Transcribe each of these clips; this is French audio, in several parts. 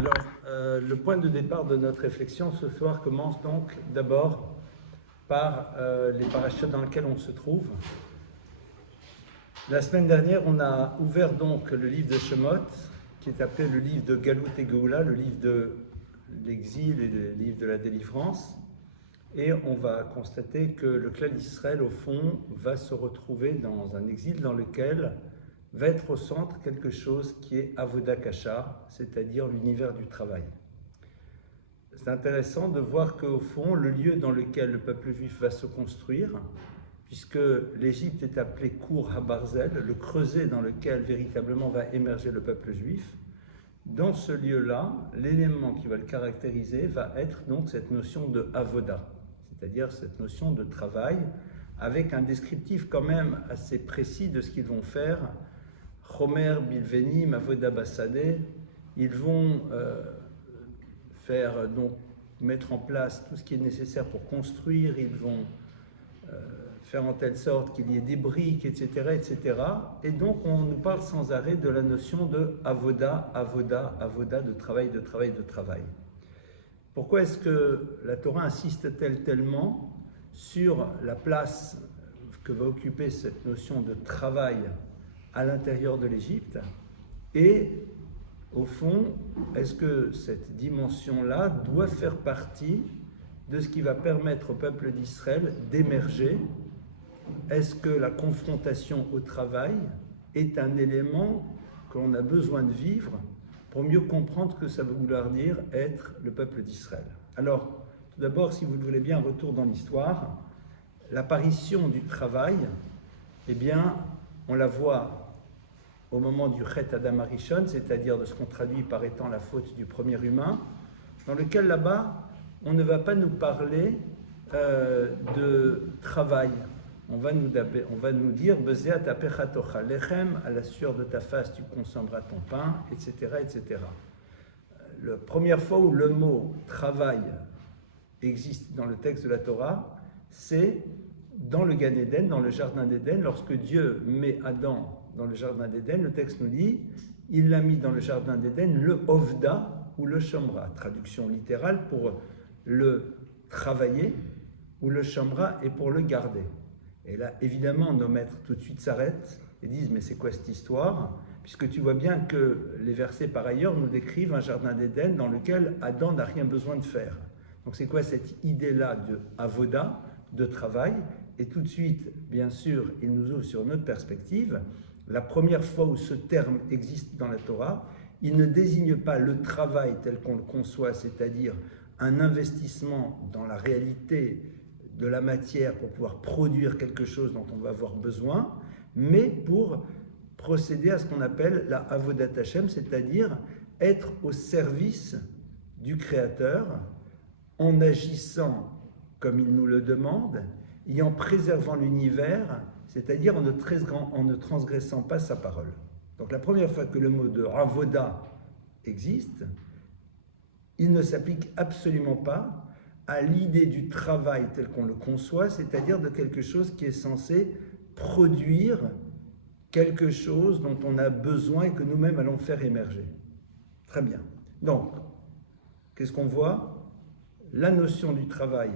Le point de départ de notre réflexion ce soir commence donc d'abord par les parachutes dans lesquels on se trouve. La semaine dernière, on a ouvert donc le livre de Shemot, qui est appelé le livre de Galut et Geoula, le livre de l'exil et le livre de la délivrance. Et on va constater que le clan d'Israël, au fond, va se retrouver dans un exil dans lequel va être au centre quelque chose qui est Avoda Kasha, c'est-à-dire l'univers du travail. C'est intéressant de voir qu'au fond, le lieu dans lequel le peuple juif va se construire, puisque l'Égypte est appelée Kour HaBarzel, le creuset dans lequel véritablement va émerger le peuple juif, dans ce lieu-là, l'élément qui va le caractériser va être donc cette notion de Avoda, c'est-à-dire cette notion de travail, avec un descriptif quand même assez précis de ce qu'ils vont faire. Chomer, Bilvenim, Avoda Bassadeh, ils vont donc mettre en place tout ce qui est nécessaire pour construire, ils vont faire en telle sorte qu'il y ait des briques, etc., etc. Et donc on nous parle sans arrêt de la notion de Avoda, Avoda, Avoda, de travail, de travail, de travail. Pourquoi est-ce que la Torah insiste-t-elle tellement sur la place que va occuper cette notion de travail à l'intérieur de l'Égypte? Et au fond, est-ce que cette dimension-là doit faire partie de ce qui va permettre au peuple d'Israël d'émerger? Est-ce que la confrontation au travail est un élément que l'on a besoin de vivre pour mieux comprendre ce que ça veut vouloir dire être le peuple d'Israël? Alors, tout d'abord, si vous le voulez bien, un retour dans l'histoire. L'apparition du travail, eh bien, on la voit au moment du Chet Adam Arishon, c'est-à-dire de ce qu'on traduit par étant la faute du premier humain, dans lequel là-bas, on ne va pas nous parler de travail. On va nous dire Bezéat apechatocha lechem, à la sueur de ta face tu consommeras ton pain, etc., etc. La première fois où le mot travail existe dans le texte de la Torah, c'est dans le Gan Eden, dans le jardin d'Éden, lorsque Dieu met Adam dans le jardin d'Éden. Le texte nous dit il l'a mis dans le jardin d'Éden, le Ovda ou le Shomra. Traduction littérale pour le travailler, ou le Shomra est pour le garder. Et là, évidemment, nos maîtres tout de suite s'arrêtent et disent mais c'est quoi cette histoire? Puisque tu vois bien que les versets par ailleurs nous décrivent un jardin d'Éden dans lequel Adam n'a rien besoin de faire. Donc c'est quoi cette idée-là de avoda, de travail? Et tout de suite, bien sûr, il nous ouvre sur notre perspective. La première fois où ce terme existe dans la Torah, il ne désigne pas le travail tel qu'on le conçoit, c'est-à-dire un investissement dans la réalité de la matière pour pouvoir produire quelque chose dont on va avoir besoin, mais pour procéder à ce qu'on appelle la avodat Hashem, c'est-à-dire être au service du Créateur en agissant comme il nous le demande et en préservant l'univers, c'est-à-dire en ne transgressant pas sa parole. Donc la première fois que le mot de avoda existe, il ne s'applique absolument pas à l'idée du travail tel qu'on le conçoit, c'est-à-dire de quelque chose qui est censé produire quelque chose dont on a besoin et que nous-mêmes allons faire émerger. Très bien. Donc, qu'est-ce qu'on voit? La notion du travail,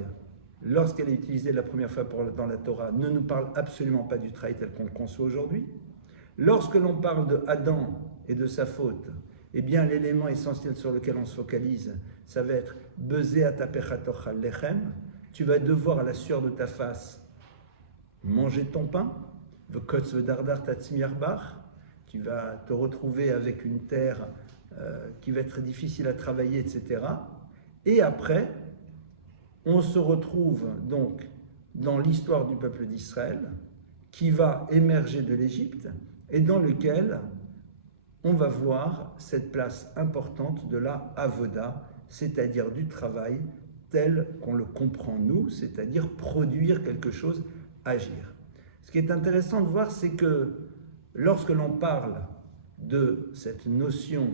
lorsqu'elle est utilisée la première fois dans la Torah, ne nous parle absolument pas du travail tel qu'on le conçoit aujourd'hui. Lorsque l'on parle de Adam et de sa faute, eh bien, l'élément essentiel sur lequel on se focalise, ça va être Bezéat apechatocha lechem, tu vas devoir à la sueur de ta face manger ton pain, vekotz vedardar tatzmiarbach, tu vas te retrouver avec une terre qui va être difficile à travailler, etc. Et après, on se retrouve donc dans l'histoire du peuple d'Israël qui va émerger de l'Égypte et dans lequel on va voir cette place importante de la avoda, c'est-à-dire du travail tel qu'on le comprend nous, c'est-à-dire produire quelque chose, agir. Ce qui est intéressant de voir, c'est que lorsque l'on parle de cette notion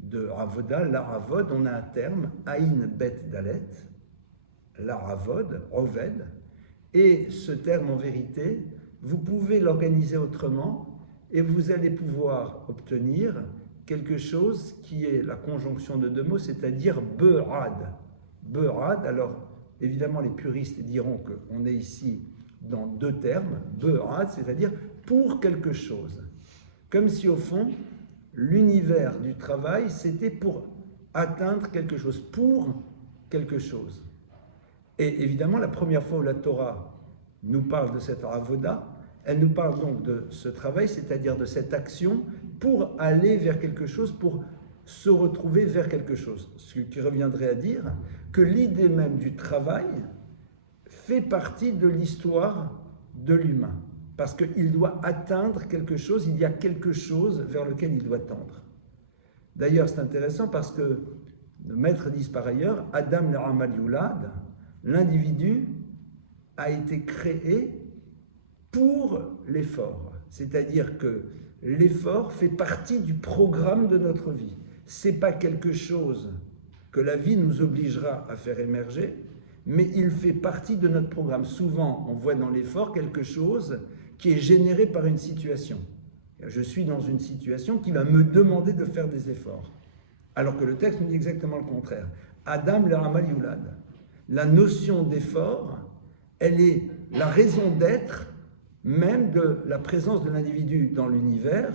de avoda, la avod, on a un terme, aïn bet dalet, la avod, oved, et ce terme en vérité, vous pouvez l'organiser autrement et vous allez pouvoir obtenir quelque chose qui est la conjonction de deux mots, c'est-à-dire be'ad. Be'ad, alors évidemment les puristes diront qu'on est ici dans deux termes, be'ad, c'est-à-dire pour quelque chose. Comme si au fond, l'univers du travail, c'était pour atteindre quelque chose, pour quelque chose. Et évidemment, la première fois où la Torah nous parle de cette avoda, elle nous parle donc de ce travail, c'est-à-dire de cette action pour aller vers quelque chose, pour se retrouver vers quelque chose. Ce qui reviendrait à dire que l'idée même du travail fait partie de l'histoire de l'humain. Parce qu'il doit atteindre quelque chose, il y a quelque chose vers lequel il doit tendre. D'ailleurs, c'est intéressant parce que le maître dit par ailleurs, Adam le Yulad, l'individu a été créé pour l'effort. C'est-à-dire que l'effort fait partie du programme de notre vie. Ce n'est pas quelque chose que la vie nous obligera à faire émerger, mais il fait partie de notre programme. Souvent, on voit dans l'effort quelque chose qui est généré par une situation. Je suis dans une situation qui va me demander de faire des efforts. Alors que le texte nous dit exactement le contraire. Adam le Hamal Yulad. La notion d'effort, elle est la raison d'être même de la présence de l'individu dans l'univers.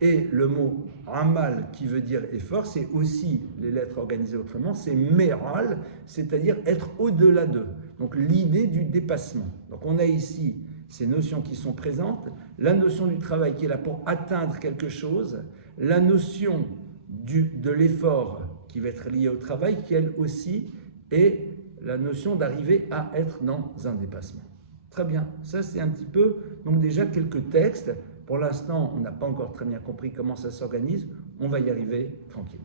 Et le mot Amal, qui veut dire effort, c'est aussi, les lettres organisées autrement, c'est Me'al, c'est-à-dire être au-delà d'eux. Donc l'idée du dépassement. Donc on a ici ces notions qui sont présentes, la notion du travail qui est là pour atteindre quelque chose, la notion de l'effort qui va être lié au travail, qui elle aussi est la notion d'arriver à être dans un dépassement. Très bien, ça c'est un petit peu, donc déjà quelques textes. Pour l'instant, on n'a pas encore très bien compris comment ça s'organise, on va y arriver tranquille.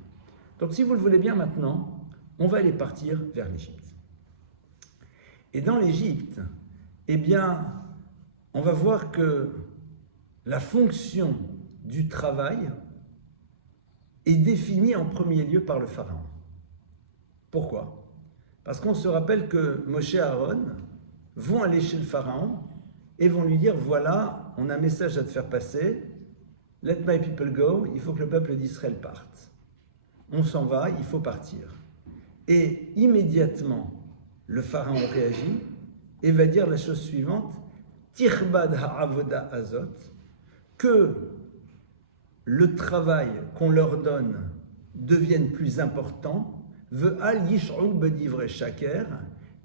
Donc si vous le voulez bien maintenant, on va aller partir vers l'Égypte. Et dans l'Égypte, eh bien, on va voir que la fonction du travail est définie en premier lieu par le pharaon. Pourquoi? Parce qu'on se rappelle que Moshe et Aaron vont aller chez le pharaon et vont lui dire, voilà, on a un message à te faire passer, let my people go, il faut que le peuple d'Israël parte. On s'en va, il faut partir. Et immédiatement, le pharaon réagit et va dire la chose suivante, Tirbad ha'avoda azot, que le travail qu'on leur donne devienne plus important, ve'al yish'u b'divrei shaker,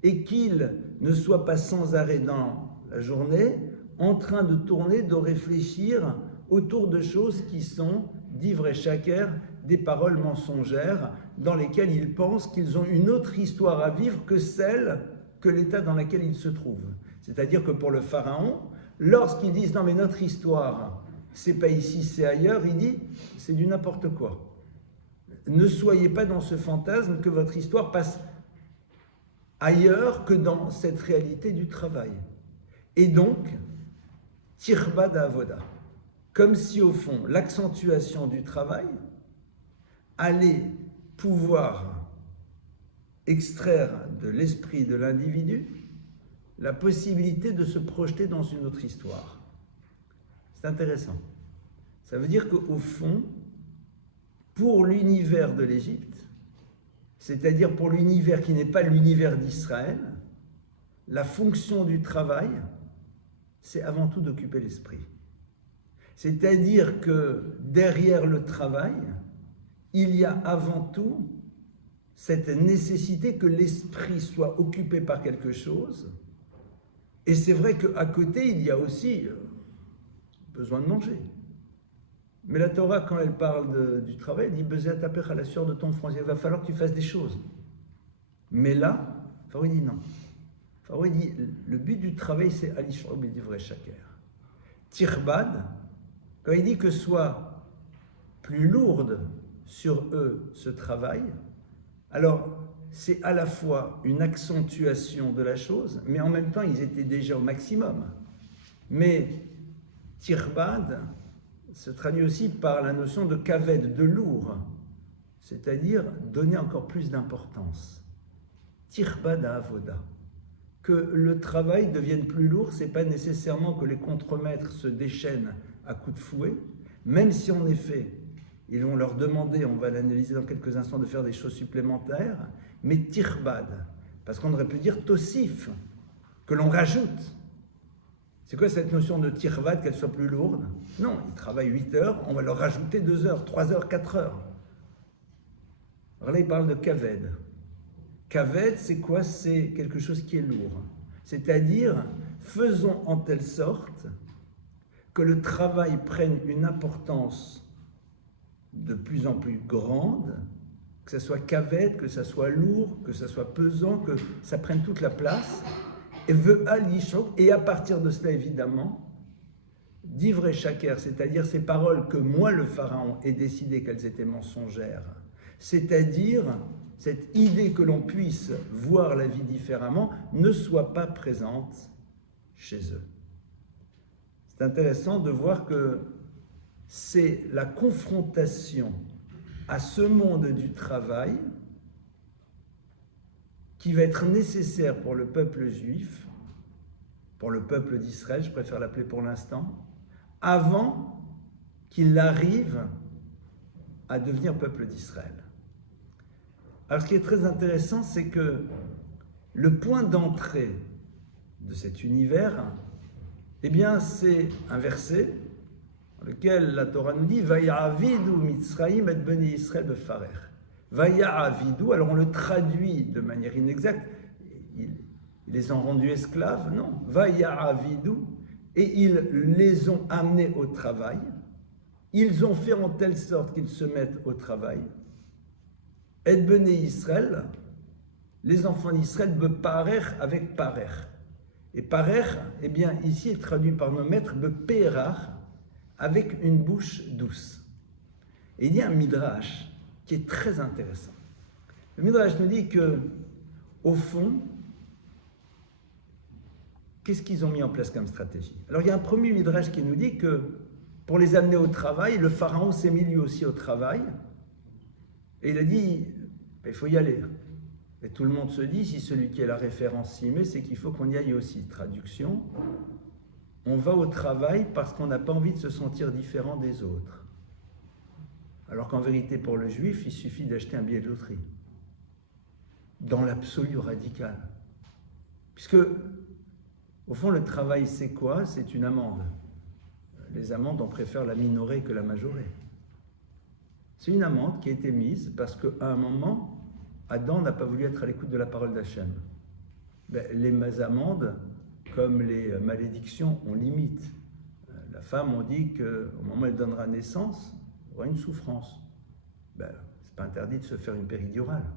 et qu'ils ne soient pas sans arrêt dans la journée en train de tourner, de réfléchir autour de choses qui sont divrei shaker, des paroles mensongères dans lesquelles ils pensent qu'ils ont une autre histoire à vivre que celle que l'état dans lequel ils se trouvent. C'est-à-dire que pour le pharaon, lorsqu'ils disent non mais notre histoire, c'est pas ici, c'est ailleurs, il dit c'est du n'importe quoi. Ne soyez pas dans ce fantasme que votre histoire passe ailleurs que dans cette réalité du travail. Et donc, tirba d'avoda, comme si au fond l'accentuation du travail allait pouvoir extraire de l'esprit de l'individu la possibilité de se projeter dans une autre histoire. C'est intéressant. Ça veut dire qu'au fond, pour l'univers de l'Égypte, c'est-à-dire pour l'univers qui n'est pas l'univers d'Israël, la fonction du travail, c'est avant tout d'occuper l'esprit. C'est-à-dire que derrière le travail, il y a avant tout cette nécessité que l'esprit soit occupé par quelque chose. Et c'est vrai qu'à côté, il y a aussi besoin de manger. Mais la Torah, quand elle parle du travail, elle dit « Bezet tapech à la sueur de ton front », il va falloir que tu fasses des choses. Mais là, Pharaon dit non. Pharaon dit le but du travail, c'est alish'u b'divrei shaker. Tirbad, quand il dit que soit plus lourde sur eux ce travail, alors c'est à la fois une accentuation de la chose, mais en même temps ils étaient déjà au maximum. Mais tirbad se traduit aussi par la notion de kaved, de lourd, c'est-à-dire donner encore plus d'importance. Tirbad avoda. Que le travail devienne plus lourd, ce n'est pas nécessairement que les contremaîtres se déchaînent à coups de fouet, même si en effet ils vont leur demander, on va l'analyser dans quelques instants, de faire des choses supplémentaires, mais tirbad, parce qu'on aurait pu dire tossif, que l'on rajoute. C'est quoi cette notion de tirbad, qu'elle soit plus lourde? Non, ils travaillent 8 heures, on va leur rajouter 2 heures, 3 heures, 4 heures. Alors là, il parle de kaved. Kaved, c'est quoi? C'est quelque chose qui est lourd. C'est-à-dire, faisons en telle sorte que le travail prenne une importance de plus en plus grande, que ça soit kaved, que ça soit lourd, que ça soit pesant, que ça prenne toute la place, et à partir de cela, évidemment, d'ivre et shaker, c'est-à-dire ces paroles que moi, le pharaon, ai décidé qu'elles étaient mensongères, c'est-à-dire cette idée que l'on puisse voir la vie différemment, ne soit pas présente chez eux. C'est intéressant de voir que c'est la confrontation à ce monde du travail qui va être nécessaire pour le peuple juif, pour le peuple d'Israël, je préfère l'appeler pour l'instant, avant qu'il arrive à devenir peuple d'Israël. Alors ce qui est très intéressant, c'est que le point d'entrée de cet univers, eh bien c'est un verset dans lequel la Torah nous dit « Vaya'avidu Mitzrayim et bnei Yisrael befarer ». Vaya'avidu, alors on le traduit de manière inexacte, ils les ont rendus esclaves, non, Vaya'avidu, et ils les ont amenés au travail, ils ont fait en telle sorte qu'ils se mettent au travail, et bnei Yisrael, les enfants d'Israël, beparer avec parer. Et parer, eh bien ici est traduit par nos maîtres, beperach, avec une bouche douce. Et il y a un midrash qui est très intéressant. Le midrash nous dit que, au fond, qu'est-ce qu'ils ont mis en place comme stratégie? Alors il y a un premier midrash qui nous dit que pour les amener au travail, le pharaon s'est mis lui aussi au travail et il a dit il faut y aller. Et tout le monde se dit, si celui qui est la référence s'y met, c'est qu'il faut qu'on y aille aussi. Traduction, on va au travail parce qu'on n'a pas envie de se sentir différent des autres. Alors qu'en vérité, pour le juif, il suffit d'acheter un billet de loterie. Dans l'absolu radical. Puisque, au fond, le travail, c'est quoi? C'est une amende. Les amendes, on préfère la minorer que la majorer. C'est une amende qui a été mise parce qu'à un moment, Adam n'a pas voulu être à l'écoute de la parole d'Hachem. Les amendes, comme les malédictions, on limite. La femme, on dit qu'au moment où elle donnera naissance, il y aura une souffrance. C'est pas interdit de se faire une péridurale.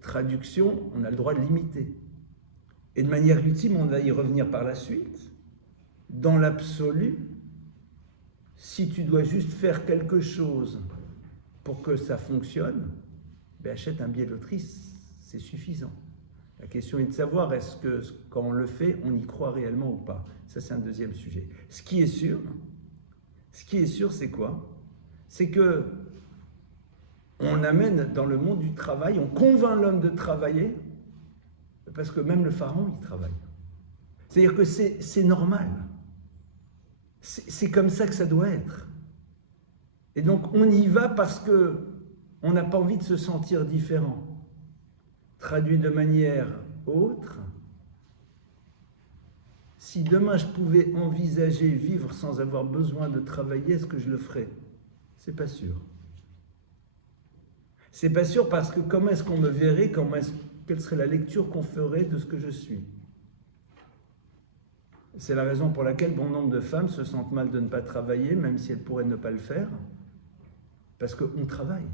Traduction, on a le droit de limiter. Et de manière ultime, on va y revenir par la suite. Dans l'absolu, si tu dois juste faire quelque chose pour que ça fonctionne, achète un billet de loterie, c'est suffisant. La question est de savoir, est-ce que quand on le fait, on y croit réellement ou pas? Ça, c'est un deuxième sujet. Ce qui est sûr, c'est quoi? C'est que on amène dans le monde du travail, on convainc l'homme de travailler, parce que même le pharaon, il travaille. C'est-à-dire que c'est normal. C'est comme ça que ça doit être. Et donc, on y va parce que on n'a pas envie de se sentir différent. Traduit de manière autre, si demain je pouvais envisager vivre sans avoir besoin de travailler, est-ce que je le ferais? C'est pas sûr. C'est pas sûr parce que comment est-ce qu'on me verrait, quelle serait la lecture qu'on ferait de ce que je suis? C'est la raison pour laquelle bon nombre de femmes se sentent mal de ne pas travailler, même si elles pourraient ne pas le faire, parce qu'on travaille.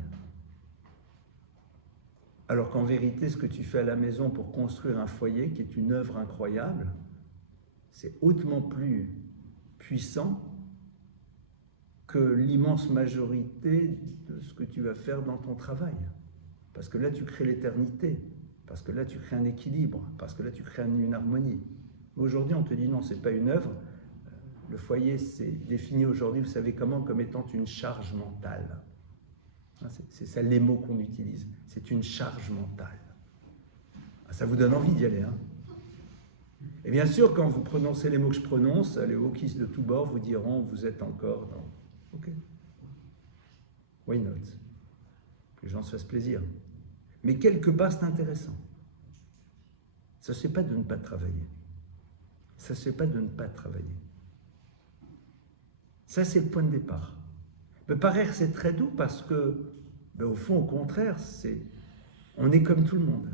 Alors qu'en vérité, ce que tu fais à la maison pour construire un foyer, qui est une œuvre incroyable, c'est hautement plus puissant que l'immense majorité de ce que tu vas faire dans ton travail. Parce que là, tu crées l'éternité, parce que là, tu crées un équilibre, parce que là, tu crées une harmonie. Aujourd'hui, on te dit non, c'est pas une œuvre. Le foyer, c'est défini aujourd'hui, vous savez comment, comme étant une charge mentale. C'est ça les mots qu'on utilise. C'est une charge mentale. Ça vous donne envie d'y aller. Et bien sûr, quand vous prononcez les mots que je prononce, les wokistes de tous bords vous diront, vous êtes encore dans... Ok. Why not? Que les gens se fassent plaisir. Mais quelque part, c'est intéressant. Ça ne se fait pas de ne pas travailler. Ça ne se fait pas de ne pas travailler. Ça, c'est le point de départ. Mais paraître, c'est très doux parce que, au fond, au contraire, on est comme tout le monde.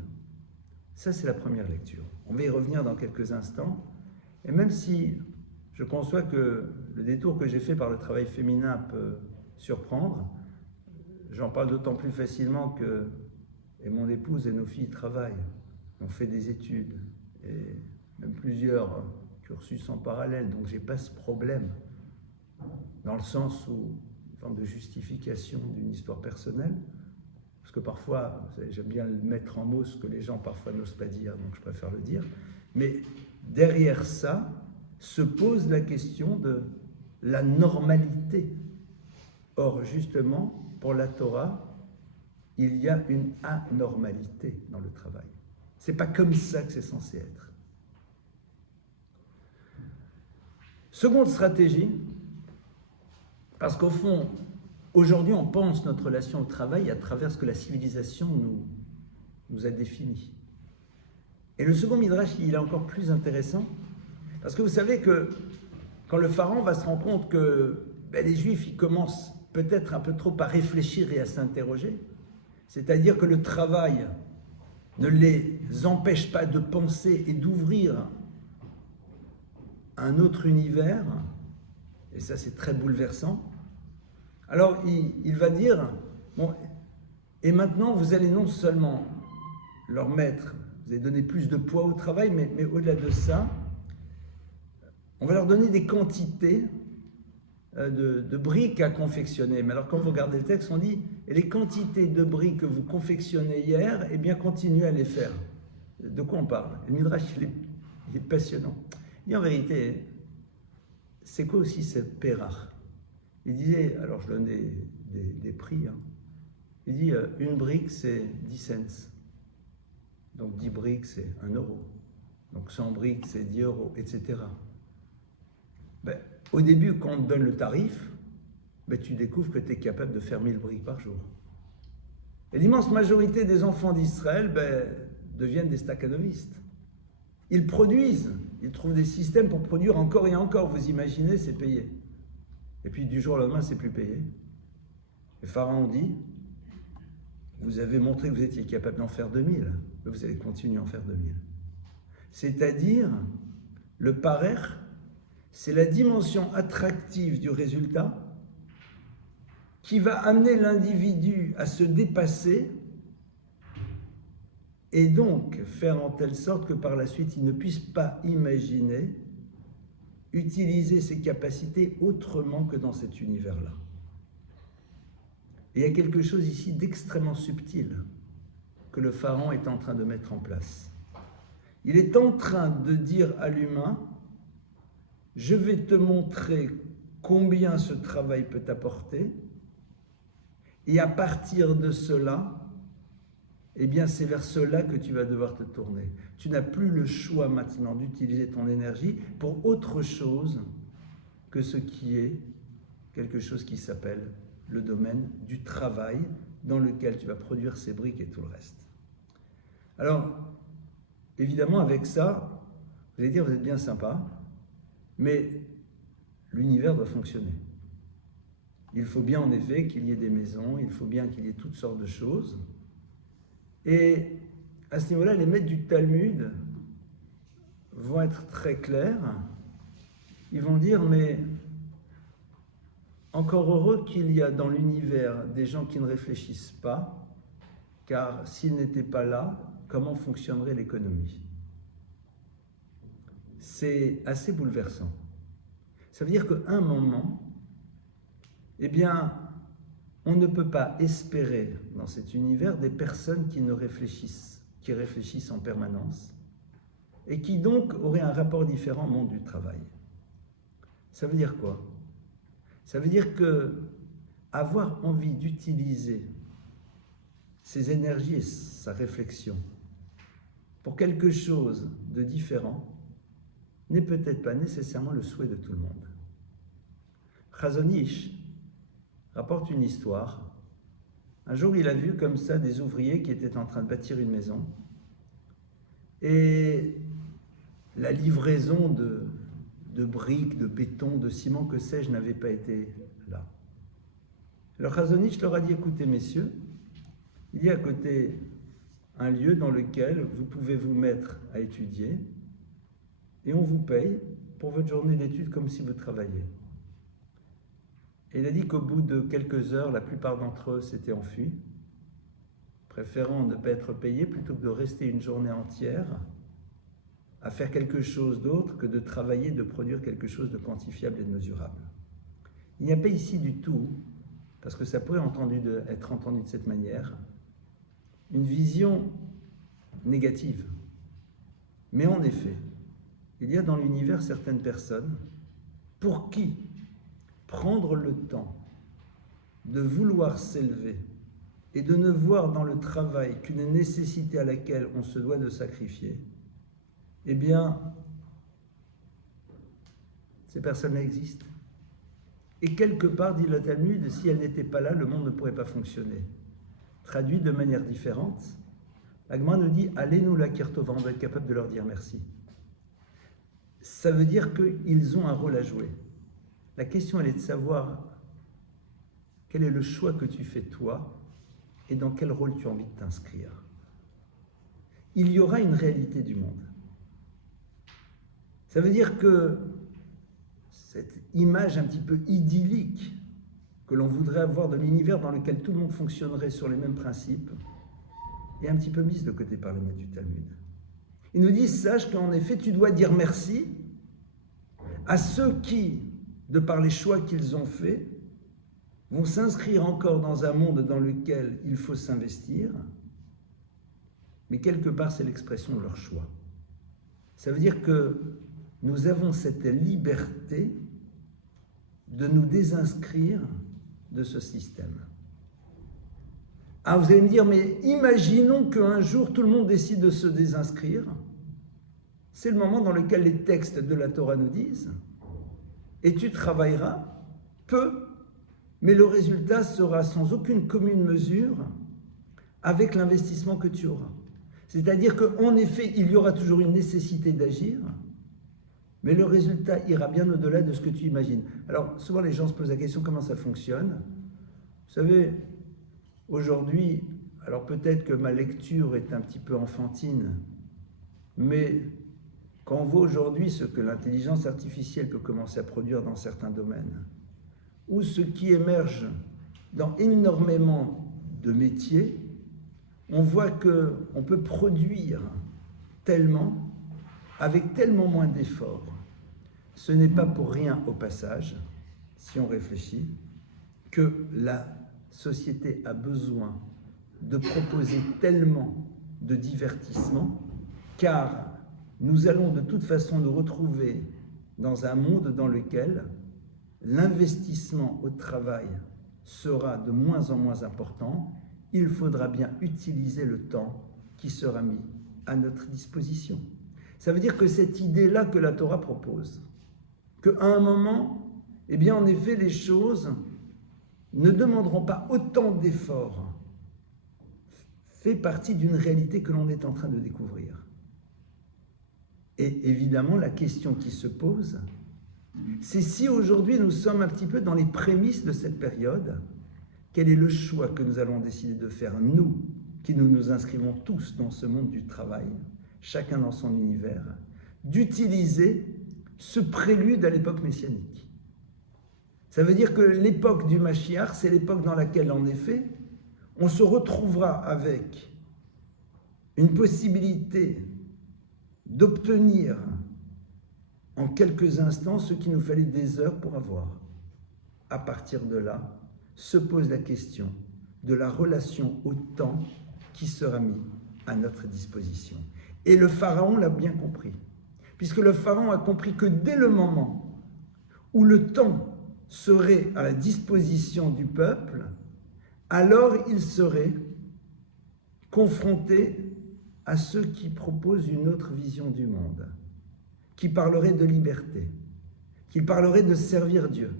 Ça, c'est la première lecture. On va y revenir dans quelques instants. Et même si je conçois que le détour que j'ai fait par le travail féminin peut surprendre, j'en parle d'autant plus facilement que mon épouse et nos filles travaillent, ont fait des études, et même plusieurs cursus en parallèle, donc je n'ai pas ce problème, dans le sens où, une forme de justification d'une histoire personnelle, parce que parfois, vous savez, j'aime bien le mettre en mots, ce que les gens parfois n'osent pas dire, donc je préfère le dire, mais derrière ça se pose la question de la normalité. Or, justement, pour la Torah, il y a une anormalité dans le travail. C'est pas comme ça que c'est censé être. Seconde stratégie, parce qu'au fond, aujourd'hui, on pense notre relation au travail à travers ce que la civilisation nous a défini. Et le second midrash, il est encore plus intéressant, parce que vous savez que quand le pharaon va se rendre compte que les Juifs, ils commencent peut-être un peu trop à réfléchir et à s'interroger, c'est-à-dire que le travail ne les empêche pas de penser et d'ouvrir un autre univers, et ça c'est très bouleversant, alors il va dire, bon, et maintenant vous allez non seulement leur mettre, vous allez donner plus de poids au travail, mais au-delà de ça, on va leur donner des quantités de briques à confectionner. Mais alors quand vous regardez le texte, on dit, et les quantités de briques que vous confectionnez hier, eh bien continuez à les faire. De quoi on parle? Le Midrash, il est passionnant. Il dit en vérité, c'est quoi aussi cette pérach? Il disait, alors je donne des prix, hein. Il dit, une brique c'est 10 cents. Donc 10 briques c'est 1 euro. Donc 100 briques c'est 10 euros, etc. Au début, quand on te donne le tarif, tu découvres que tu es capable de faire 1000 briques par jour. Et l'immense majorité des enfants d'Israël deviennent des staccanovistes. Ils produisent, ils trouvent des systèmes pour produire encore et encore. Vous imaginez, c'est payé. Et puis du jour au lendemain, c'est plus payé. Et Pharaon dit, vous avez montré que vous étiez capable d'en faire 2000, mais vous allez continuer à en faire 2000. C'est-à-dire, le parer, c'est la dimension attractive du résultat qui va amener l'individu à se dépasser et donc faire en telle sorte que par la suite, il ne puisse pas imaginer utiliser ses capacités autrement que dans cet univers-là. Et il y a quelque chose ici d'extrêmement subtil que le pharaon est en train de mettre en place. Il est en train de dire à l'humain, je vais te montrer combien ce travail peut t'apporter, et à partir de cela, eh bien c'est vers cela que tu vas devoir te tourner. Tu n'as plus le choix maintenant d'utiliser ton énergie pour autre chose que ce qui est quelque chose qui s'appelle le domaine du travail dans lequel tu vas produire ces briques et tout le reste. Alors, évidemment, avec ça, vous allez dire, vous êtes bien sympa, mais l'univers doit fonctionner. Il faut bien en effet qu'il y ait des maisons, il faut bien qu'il y ait toutes sortes de choses. Et à ce niveau-là, les maîtres du Talmud vont être très clairs. Ils vont dire, mais encore heureux qu'il y a dans l'univers des gens qui ne réfléchissent pas, car s'ils n'étaient pas là, comment fonctionnerait l'économie? C'est assez bouleversant. Ça veut dire qu'à un moment, eh bien, on ne peut pas espérer dans cet univers des personnes qui réfléchissent en permanence, et qui donc auraient un rapport différent au monde du travail. Ça veut dire quoi? Ça veut dire que avoir envie d'utiliser ses énergies et sa réflexion pour quelque chose de différent n'est peut-être pas nécessairement le souhait de tout le monde. Chazon Ish rapporte une histoire Un jour, il a vu comme ça des ouvriers qui étaient en train de bâtir une maison. Et la livraison de briques, de béton, de ciment, que sais-je, n'avait pas été là. Le Chazon Ish leur a dit, écoutez messieurs, il y a à côté un lieu dans lequel vous pouvez vous mettre à étudier et on vous paye pour votre journée d'études comme si vous travailliez. Et il a dit qu'au bout de quelques heures, la plupart d'entre eux s'étaient enfuis, préférant ne pas être payés plutôt que de rester une journée entière à faire quelque chose d'autre que de travailler, de produire quelque chose de quantifiable et de mesurable. Il n'y a pas ici du tout, parce que ça pourrait être entendu de cette manière, une vision négative. Mais en effet, il y a dans l'univers certaines personnes pour qui prendre le temps de vouloir s'élever et de ne voir dans le travail qu'une nécessité à laquelle on se doit de sacrifier, eh bien, ces personnes-là existent. Et quelque part, dit le Talmud, si elles n'étaient pas là, le monde ne pourrait pas fonctionner. Traduit de manière différente, la Gemara nous dit « Allez-nous la kirtova », on doit être capable de leur dire merci. Ça veut dire qu'ils ont un rôle à jouer. La question, elle est de savoir quel est le choix que tu fais toi et dans quel rôle tu as envie de t'inscrire. Il y aura une réalité du monde. Ça veut dire que cette image un petit peu idyllique que l'on voudrait avoir de l'univers dans lequel tout le monde fonctionnerait sur les mêmes principes est un petit peu mise de côté par les maîtres du Talmud. Ils nous disent, sache qu'en effet, tu dois dire merci à ceux qui, de par les choix qu'ils ont faits, vont s'inscrire encore dans un monde dans lequel il faut s'investir, mais quelque part, c'est l'expression de leur choix. Ça veut dire que nous avons cette liberté de nous désinscrire de ce système. Ah, vous allez me dire, mais imaginons qu'un jour tout le monde décide de se désinscrire. C'est le moment dans lequel les textes de la Torah nous disent « Et tu travailleras peu, mais le résultat sera sans aucune commune mesure avec l'investissement que tu auras. » C'est-à-dire qu'en effet, il y aura toujours une nécessité d'agir, mais le résultat ira bien au-delà de ce que tu imagines. Alors, souvent les gens se posent la question comment ça fonctionne. Vous savez, aujourd'hui, alors peut-être que ma lecture est un petit peu enfantine, mais quand on voit aujourd'hui ce que l'intelligence artificielle peut commencer à produire dans certains domaines, ou ce qui émerge dans énormément de métiers, on voit qu'on peut produire tellement, avec tellement moins d'efforts. Ce n'est pas pour rien au passage, si on réfléchit, que la société a besoin de proposer tellement de divertissement, car nous allons de toute façon nous retrouver dans un monde dans lequel l'investissement au travail sera de moins en moins important. Il faudra bien utiliser le temps qui sera mis à notre disposition. Ça veut dire que cette idée-là que la Torah propose, qu'à un moment, eh bien en effet, les choses ne demanderont pas autant d'efforts, fait partie d'une réalité que l'on est en train de découvrir. Et évidemment, la question qui se pose, c'est si aujourd'hui nous sommes un petit peu dans les prémices de cette période, quel est le choix que nous allons décider de faire, nous, qui nous inscrivons tous dans ce monde du travail, chacun dans son univers, d'utiliser ce prélude à l'époque messianique. Ça veut dire que l'époque du Mashiach, c'est l'époque dans laquelle, en effet, on se retrouvera avec une possibilité d'obtenir en quelques instants ce qu'il nous fallait des heures pour avoir. À partir de là, se pose la question de la relation au temps qui sera mis à notre disposition. Et le pharaon l'a bien compris, puisque le pharaon a compris que dès le moment où le temps serait à la disposition du peuple, alors il serait confronté à ceux qui proposent une autre vision du monde, qui parlerait de liberté, qui parlerait de servir Dieu,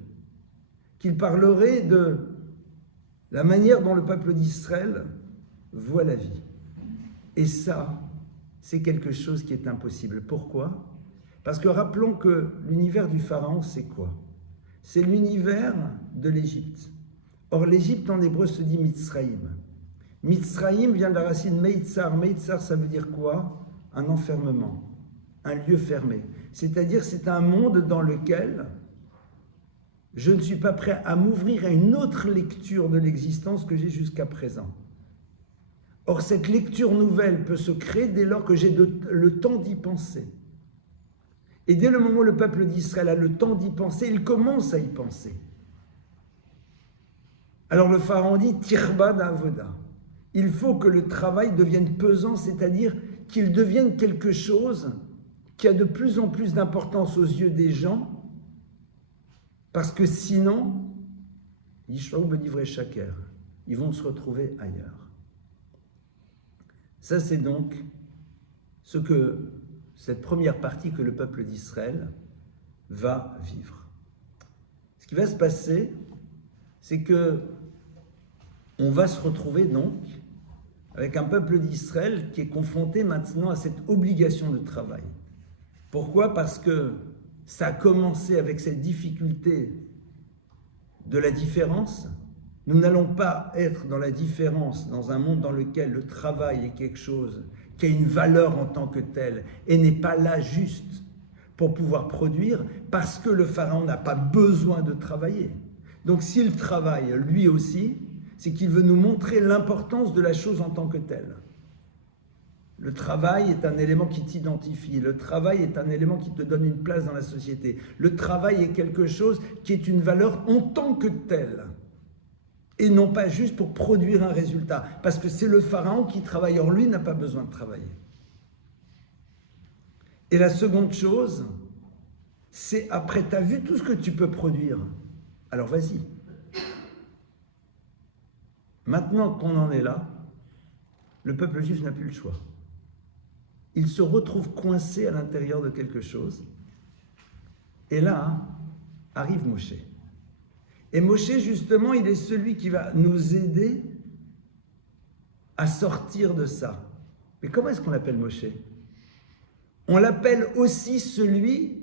qui parlerait de la manière dont le peuple d'Israël voit la vie. Et ça, c'est quelque chose qui est impossible. Pourquoi? Parce que rappelons que l'univers du Pharaon, c'est quoi? C'est l'univers de l'Égypte. Or, l'Égypte en hébreu se dit Mitzraïm. Mitzraïm vient de la racine Meitzar. Meitzar, ça veut dire quoi? Un enfermement, un lieu fermé. C'est-à-dire, c'est un monde dans lequel je ne suis pas prêt à m'ouvrir à une autre lecture de l'existence que j'ai jusqu'à présent. Or, cette lecture nouvelle peut se créer dès lors que j'ai le temps d'y penser. Et dès le moment où le peuple d'Israël a le temps d'y penser, il commence à y penser. Alors le Pharaon dit « Tirba d'avoda ». Il faut que le travail devienne pesant, c'est-à-dire qu'il devienne quelque chose qui a de plus en plus d'importance aux yeux des gens, parce que sinon, ils vont se retrouver ailleurs. Ça, c'est donc cette première partie que le peuple d'Israël va vivre. Ce qui va se passer, c'est que on va se retrouver donc avec un peuple d'Israël qui est confronté maintenant à cette obligation de travail. Pourquoi? Parce que ça a commencé avec cette difficulté de la différence. Nous n'allons pas être dans la différence dans un monde dans lequel le travail est quelque chose qui a une valeur en tant que tel et n'est pas là juste pour pouvoir produire, parce que le Pharaon n'a pas besoin de travailler. Donc s'il travaille lui aussi, c'est qu'il veut nous montrer l'importance de la chose en tant que telle. Le travail est un élément qui t'identifie, le travail est un élément qui te donne une place dans la société. Le travail est quelque chose qui est une valeur en tant que telle, et non pas juste pour produire un résultat, parce que c'est le Pharaon qui travaille, or lui n'a pas besoin de travailler. Et la seconde chose, c'est après, tu as vu tout ce que tu peux produire, alors vas-y. Maintenant qu'on en est là, le peuple juif n'a plus le choix. Il se retrouve coincé à l'intérieur de quelque chose. Et là, arrive Moshe. Et Moshe, justement, il est celui qui va nous aider à sortir de ça. Mais comment est-ce qu'on l'appelle Moshe? On l'appelle aussi celui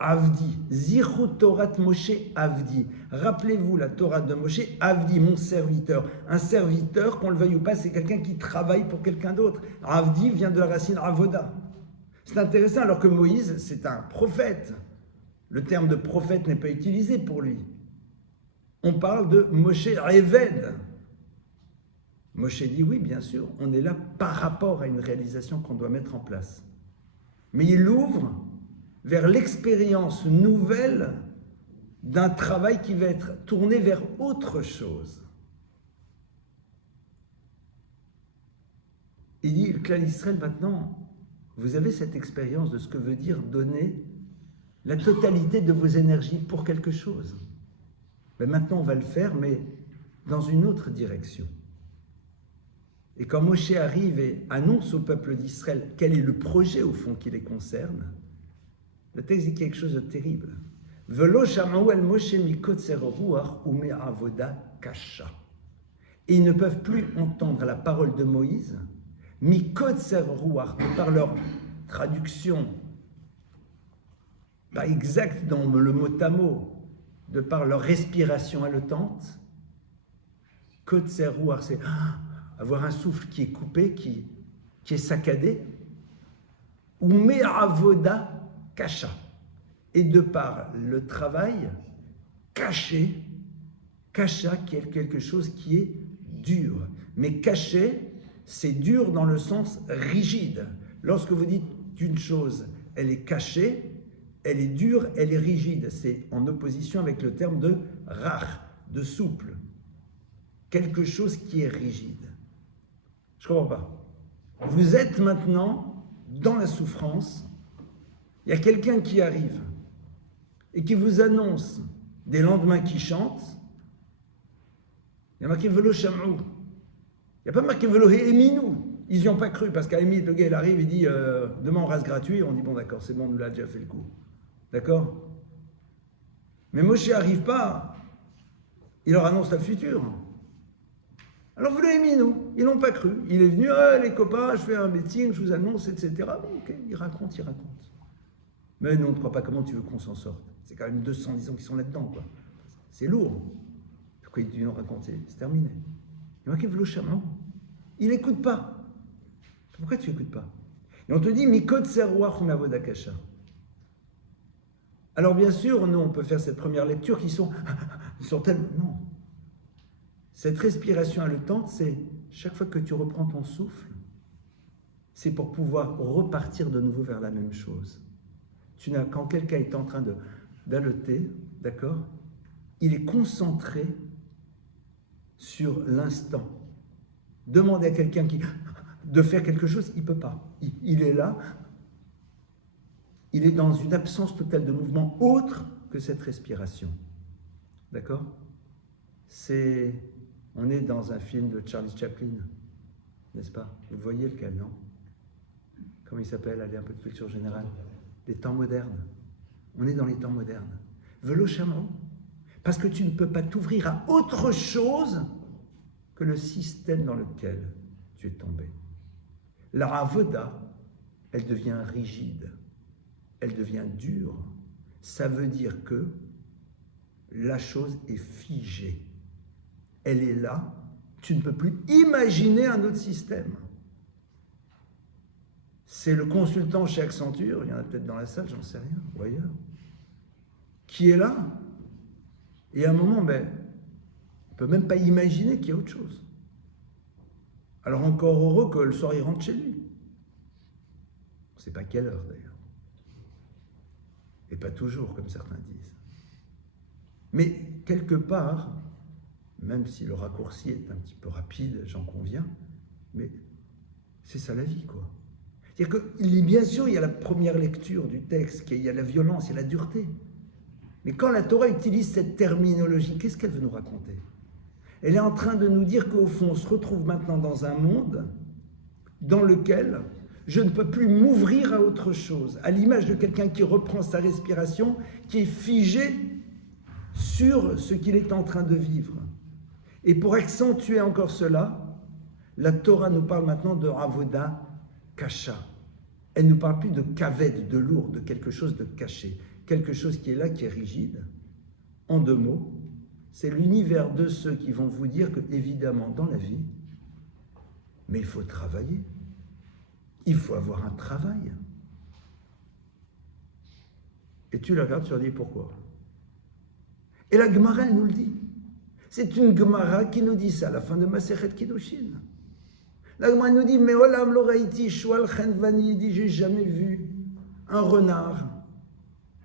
Avdi, Zichru Torat Moshe Avdi. Rappelez-vous la Torah de Moshe, Avdi, mon serviteur. Un serviteur, qu'on le veuille ou pas, c'est quelqu'un qui travaille pour quelqu'un d'autre. Avdi vient de la racine Avoda. C'est intéressant, alors que Moïse, c'est un prophète. Le terme de prophète n'est pas utilisé pour lui. On parle de Moshe Eved. Moshe dit oui, bien sûr, on est là par rapport à une réalisation qu'on doit mettre en place. Mais il ouvre vers l'expérience nouvelle d'un travail qui va être tourné vers autre chose. Il dit, le clan d'Israël, maintenant, vous avez cette expérience de ce que veut dire donner la totalité de vos énergies pour quelque chose. Mais maintenant, on va le faire, mais dans une autre direction. Et quand Moshe arrive et annonce au peuple d'Israël quel est le projet, au fond, qui les concerne, le texte dit quelque chose de terrible. Et ils ne peuvent plus entendre la parole de Moïse, de par leur traduction, pas exacte dans le mot à mot, de par leur respiration haletante. Kotser Ruach, c'est avoir un souffle qui est coupé, qui est saccadé. Ou me'avoda kasha. Et de par le travail caché, kasha qui est quelque chose qui est dur. Mais caché, c'est dur dans le sens rigide. Lorsque vous dites une chose, elle est cachée, elle est dure, elle est rigide. C'est en opposition avec le terme de rach, de souple. Quelque chose qui est rigide. Je ne comprends pas. Vous êtes maintenant dans la souffrance. Il y a quelqu'un qui arrive et qui vous annonce des lendemains qui chantent. Il y a marqué Velo Sham'ou. Il n'y a pas marqué Velo Héminou. Ils n'y ont pas cru parce qu'à la limite, le gars il arrive et dit demain on rase gratuit. On dit bon d'accord, c'est bon, on nous l'a déjà fait le coup. D'accord? Mais Moshe n'arrive pas. Il leur annonce le futur. Alors vous l'avez mis, nous, ils n'ont pas cru. Il est venu, ah, les copains, je fais un meeting, je vous annonce, etc. Bon, ok, il raconte. Mais nous, on ne croit pas comment tu veux qu'on s'en sorte. C'est quand même 210 ans qui sont là-dedans, quoi. C'est lourd. Pourquoi il dit nous raconter? C'est terminé. Il y a v'lo chaman. Il n'écoute pas. Pourquoi tu n'écoutes pas? Et on te dit, mikot serwa chumavodakasha. Alors bien sûr, nous, on peut faire cette première lecture ils sont tellement... Non. Cette respiration haletante, c'est chaque fois que tu reprends ton souffle, c'est pour pouvoir repartir de nouveau vers la même chose. Quand quelqu'un est en train d'haleter, d'accord, il est concentré sur l'instant. Demander à quelqu'un de faire quelque chose, il ne peut pas. Il est là, il est dans une absence totale de mouvement autre que cette respiration. D'accord? On est dans un film de Charlie Chaplin, n'est-ce pas? Vous voyez lequel, non? Comment il s'appelle? Allez, un peu de culture générale. Les temps modernes. On est dans les temps modernes. Velo chaman. Parce que tu ne peux pas t'ouvrir à autre chose que le système dans lequel tu es tombé. La avoda, elle devient rigide. Elle devient dure. Ça veut dire que la chose est figée. Elle est là. Tu ne peux plus imaginer un autre système. C'est le consultant chez Accenture, il y en a peut-être dans la salle, j'en sais rien, ou ailleurs, qui est là. Et à un moment, on ne peut même pas imaginer qu'il y a autre chose. Alors encore heureux que le soir, il rentre chez lui. On ne sait pas quelle heure, d'ailleurs. Et pas toujours, comme certains disent. Mais quelque part, même si le raccourci est un petit peu rapide, j'en conviens, mais c'est ça la vie, quoi. C'est-à-dire que, bien sûr, il y a la première lecture du texte, il y a la violence, il y a la dureté. Mais quand la Torah utilise cette terminologie, qu'est-ce qu'elle veut nous raconter? Elle est en train de nous dire qu'au fond, on se retrouve maintenant dans un monde dans lequel je ne peux plus m'ouvrir à autre chose, à l'image de quelqu'un qui reprend sa respiration, qui est figé sur ce qu'il est en train de vivre. Et pour accentuer encore cela, la Torah nous parle maintenant de avoda kasha. Elle ne nous parle plus de kaved, de lourd, de quelque chose de caché, quelque chose qui est là, qui est rigide. En deux mots, c'est l'univers de ceux qui vont vous dire que, évidemment, dans la vie, mais il faut travailler. Il faut avoir un travail. Et tu la regardes, tu leur dis pourquoi. Et la Gemara, elle nous le dit. C'est une Gemara qui nous dit ça à la fin de Masechet Kiddushin. La Gemara nous dit, mais olam lo raïti shwal chenvani, il dit, j'ai jamais vu un renard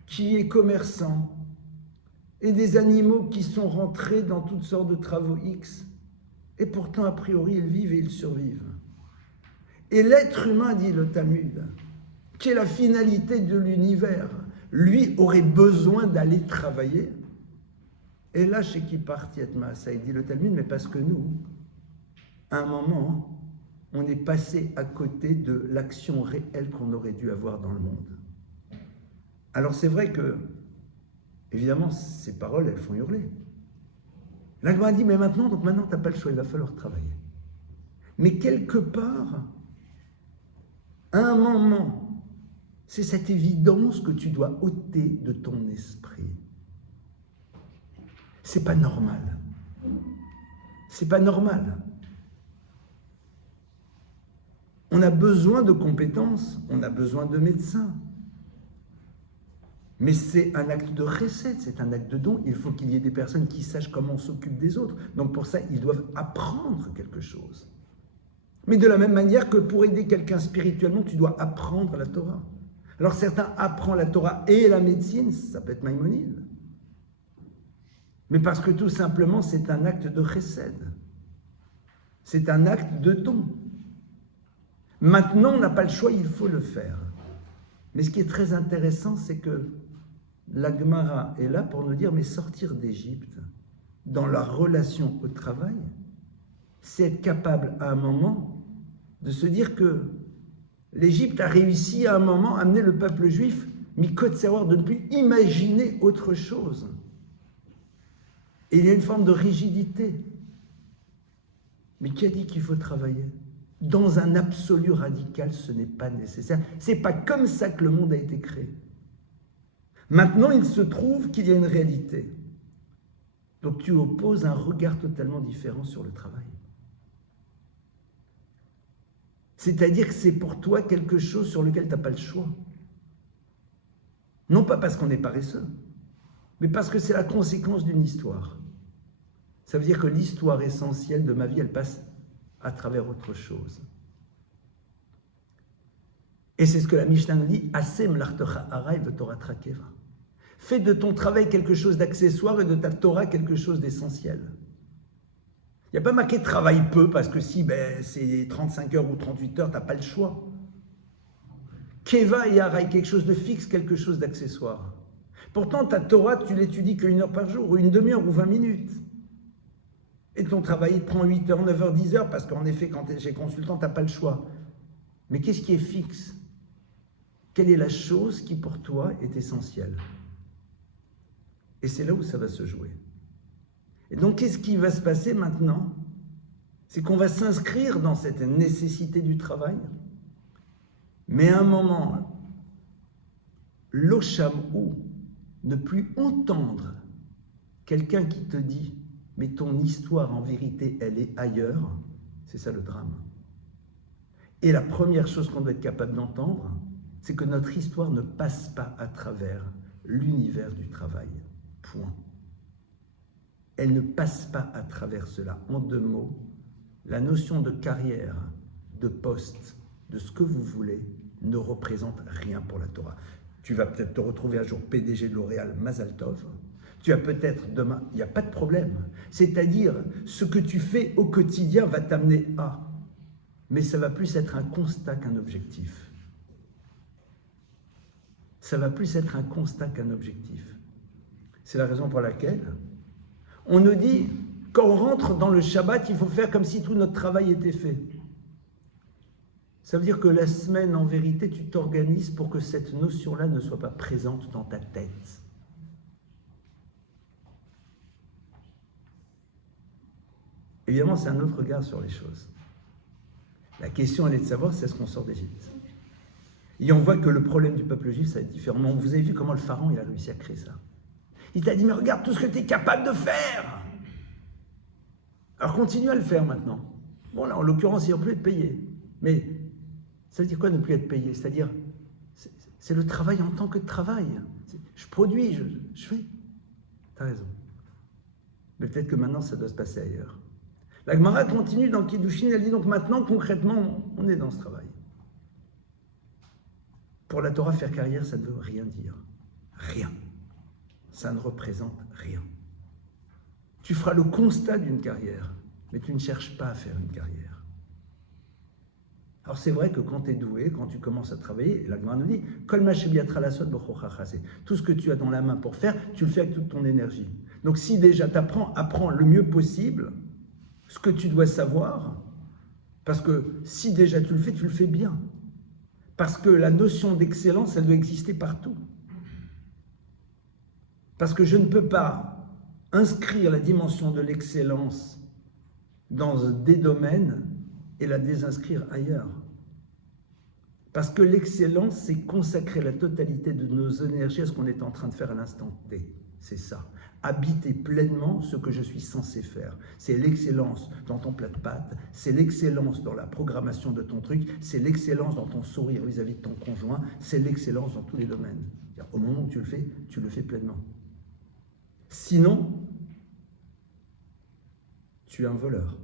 qui est commerçant et des animaux qui sont rentrés dans toutes sortes de travaux X et pourtant a priori ils vivent et ils survivent. Et l'être humain, dit le Talmud, qui est la finalité de l'univers, lui aurait besoin d'aller travailler. Et là, chez qui partit ça, il dit le Talmud, mais parce que nous, à un moment, on est passé à côté de l'action réelle qu'on aurait dû avoir dans le monde. Alors c'est vrai que, évidemment, ces paroles, elles font hurler. La Gemara dit, mais maintenant, tu n'as pas le choix, il va falloir travailler. Mais quelque part, à un moment, c'est cette évidence que tu dois ôter de ton esprit. C'est pas normal. C'est pas normal. On a besoin de compétences, on a besoin de médecins. Mais c'est un acte de recette, c'est un acte de don. Il faut qu'il y ait des personnes qui sachent comment on s'occupe des autres. Donc pour ça, ils doivent apprendre quelque chose. Mais de la même manière que pour aider quelqu'un spirituellement, tu dois apprendre la Torah. Alors certains apprennent la Torah et la médecine, ça peut être Maïmonide. Mais parce que tout simplement, c'est un acte de chesed. C'est un acte de don. Maintenant, on n'a pas le choix, il faut le faire. Mais ce qui est très intéressant, c'est que la Gemara est là pour nous dire, mais sortir d'Égypte, dans la relation au travail, c'est être capable à un moment de se dire que l'Égypte a réussi à un moment à amener le peuple juif, mikot savoir, de ne plus imaginer autre chose. Et il y a une forme de rigidité. Mais qui a dit qu'il faut travailler? Dans un absolu radical, ce n'est pas nécessaire. Ce n'est pas comme ça que le monde a été créé. Maintenant, il se trouve qu'il y a une réalité. Donc tu opposes un regard totalement différent sur le travail. C'est-à-dire que c'est pour toi quelque chose sur lequel tu n'as pas le choix. Non pas parce qu'on est paresseux, mais parce que c'est la conséquence d'une histoire. Ça veut dire que l'histoire essentielle de ma vie, elle passe à travers autre chose. Et c'est ce que la Mishnah nous dit, Asem l'artecha harai v'torah trakeva. Fais de ton travail quelque chose d'accessoire et de ta Torah quelque chose d'essentiel. Il n'y a pas marqué travaille peu parce que si c'est 35 heures ou 38 heures, tu n'as pas le choix. Keva et harai, quelque chose de fixe, quelque chose d'accessoire. Pourtant, ta Torah, tu l'étudies qu'une heure par jour, ou une demi-heure, ou 20 minutes. Et ton travail, il te prend 8 heures, 9 heures, 10 heures, parce qu'en effet, quand tu es chez consultant, tu n'as pas le choix. Mais qu'est-ce qui est fixe? Quelle est la chose qui, pour toi, est essentielle? Et c'est là où ça va se jouer. Et donc, qu'est-ce qui va se passer maintenant? C'est qu'on va s'inscrire dans cette nécessité du travail, mais à un moment, l'oshamou, ne plus entendre quelqu'un qui te dit « mais ton histoire, en vérité, elle est ailleurs », c'est ça le drame. Et la première chose qu'on doit être capable d'entendre, c'est que notre histoire ne passe pas à travers l'univers du travail. Point. Elle ne passe pas à travers cela. En deux mots, la notion de carrière, de poste, de ce que vous voulez, ne représente rien pour la Torah. Tu vas peut-être te retrouver un jour PDG de L'Oréal, Mazal Tov. Tu vas peut-être demain, il n'y a pas de problème. C'est-à-dire, ce que tu fais au quotidien va t'amener à. Mais ça va plus être un constat qu'un objectif. Ça va plus être un constat qu'un objectif. C'est la raison pour laquelle on nous dit, quand on rentre dans le Shabbat, il faut faire comme si tout notre travail était fait. Ça veut dire que la semaine, en vérité, tu t'organises pour que cette notion-là ne soit pas présente dans ta tête. Évidemment, c'est un autre regard sur les choses. La question, elle est de savoir, c'est est-ce qu'on sort d'Égypte. Et on voit que le problème du peuple juif, ça va être différent. Vous avez vu comment le pharaon, il a réussi à créer ça. Il t'a dit, mais regarde tout ce que tu es capable de faire. Alors continue à le faire maintenant. Bon, là, en l'occurrence, il ne va plus être payé. Mais ça veut dire quoi ne plus être payé? C'est-à-dire, c'est le travail en tant que travail. Je produis, je fais. Tu as raison. Mais peut-être que maintenant, ça doit se passer ailleurs. La Gemara continue dans Kiddushin, elle dit donc maintenant, concrètement, on est dans ce travail. Pour la Torah, faire carrière, ça ne veut rien dire. Rien. Ça ne représente rien. Tu feras le constat d'une carrière, mais tu ne cherches pas à faire une carrière. Alors c'est vrai que quand tu es doué, quand tu commences à travailler, la Gemara nous dit tout ce que tu as dans la main pour faire, tu le fais avec toute ton énergie. Donc si déjà tu apprends le mieux possible ce que tu dois savoir, parce que si déjà tu le fais bien. Parce que la notion d'excellence, elle doit exister partout. Parce que je ne peux pas inscrire la dimension de l'excellence dans des domaines et la désinscrire ailleurs. Parce que l'excellence, c'est consacrer la totalité de nos énergies à ce qu'on est en train de faire à l'instant T. C'est ça. Habiter pleinement ce que je suis censé faire. C'est l'excellence dans ton plat de pâtes, c'est l'excellence dans la programmation de ton truc, c'est l'excellence dans ton sourire vis-à-vis de ton conjoint, c'est l'excellence dans tous les domaines. Au moment où tu le fais pleinement. Sinon, tu es un voleur.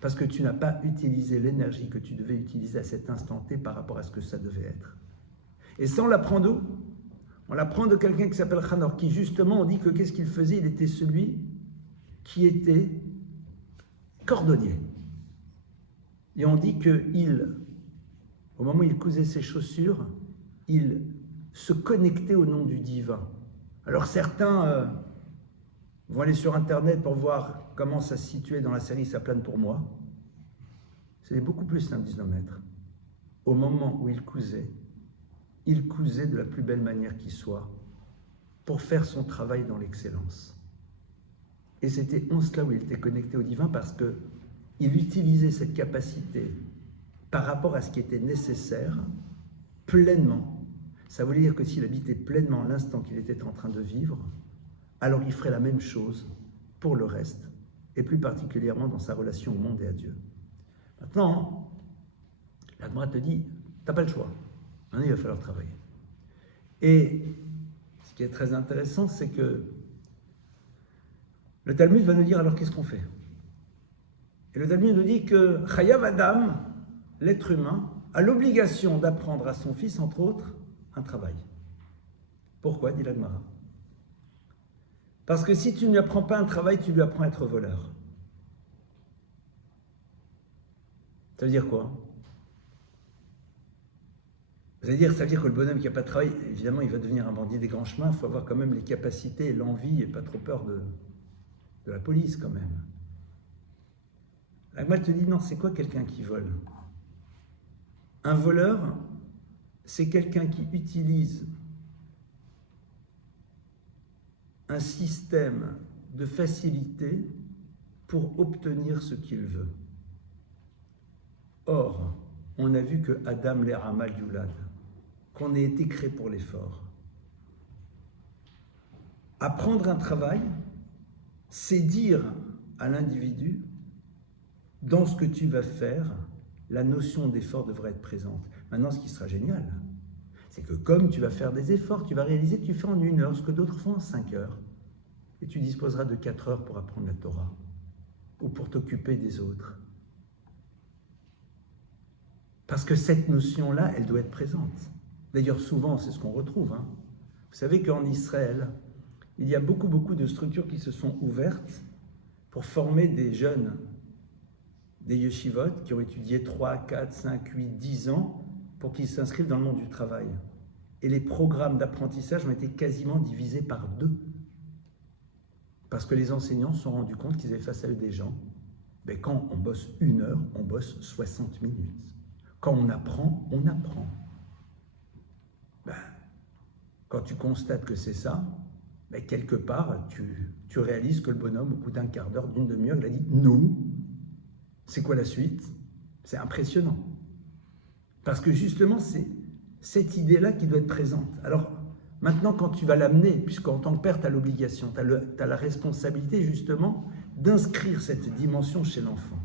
Parce que tu n'as pas utilisé l'énergie que tu devais utiliser à cet instant T par rapport à ce que ça devait être. Et ça, on l'apprend d'où? On l'apprend de quelqu'un qui s'appelle Hanor, qui justement, on dit que qu'est-ce qu'il faisait? Il était celui qui était cordonnier. Et on dit qu'il, au moment où il cousait ses chaussures, il se connectait au nom du divin. Alors certains vont aller sur Internet pour voir comment ça se situait dans la série Ça plane pour moi. C'est beaucoup plus d'un 19 mètres. Au moment où il cousait de la plus belle manière qui soit pour faire son travail dans l'excellence. Et c'était en cela où il était connecté au divin parce que il utilisait cette capacité par rapport à ce qui était nécessaire pleinement. Ça voulait dire que s'il habitait pleinement l'instant qu'il était en train de vivre, alors il ferait la même chose pour le reste, et plus particulièrement dans sa relation au monde et à Dieu. Maintenant, la Gemara te dit, t'as pas le choix, maintenant il va falloir travailler. Et ce qui est très intéressant, c'est que le Talmud va nous dire alors qu'est-ce qu'on fait. Et le Talmud nous dit que Chayav Adam, l'être humain, a l'obligation d'apprendre à son fils, entre autres, un travail. Pourquoi, dit la Gemara? Parce que si tu ne lui apprends pas un travail, tu lui apprends à être voleur. Ça veut dire quoi? Ça veut dire que le bonhomme qui n'a pas de travail, évidemment, il va devenir un bandit des grands chemins. Il faut avoir quand même les capacités, l'envie et pas trop peur de la police quand même. La Gemara te dit non, c'est quoi quelqu'un qui vole? Un voleur, c'est quelqu'un qui utilise un système de facilité pour obtenir ce qu'il veut. Or, on a vu que Adam l'Eramal Yulad, qu'on ait été créé pour l'effort. Apprendre un travail, c'est dire à l'individu, dans ce que tu vas faire, la notion d'effort devrait être présente. Maintenant, ce qui sera génial, c'est que comme tu vas faire des efforts, tu vas réaliser que tu fais en 1 heure ce que d'autres font en 5 heures. Et tu disposeras de 4 heures pour apprendre la Torah ou pour t'occuper des autres. Parce que cette notion-là, elle doit être présente. D'ailleurs, souvent, c'est ce qu'on retrouve. Vous savez qu'en Israël, il y a beaucoup de structures qui se sont ouvertes pour former des jeunes, des yeshivot, qui ont étudié 3, 4, 5, 8, 10 ans pour qu'ils s'inscrivent dans le monde du travail. Et les programmes d'apprentissage ont été quasiment divisés par 2. Parce que les enseignants se sont rendus compte qu'ils avaient face à eux des gens, quand on bosse 1 heure, on bosse 60 minutes. Quand on apprend, on apprend. Quand tu constates que c'est ça, quelque part, tu réalises que le bonhomme, au bout d'un quart d'heure, d'une demi-heure, il a dit « nous ». C'est quoi la suite? C'est impressionnant. Parce que justement, c'est cette idée-là qui doit être présente. Alors, maintenant, quand tu vas l'amener, puisqu'en tant que père, tu as l'obligation, tu as la responsabilité, justement, d'inscrire cette dimension chez l'enfant.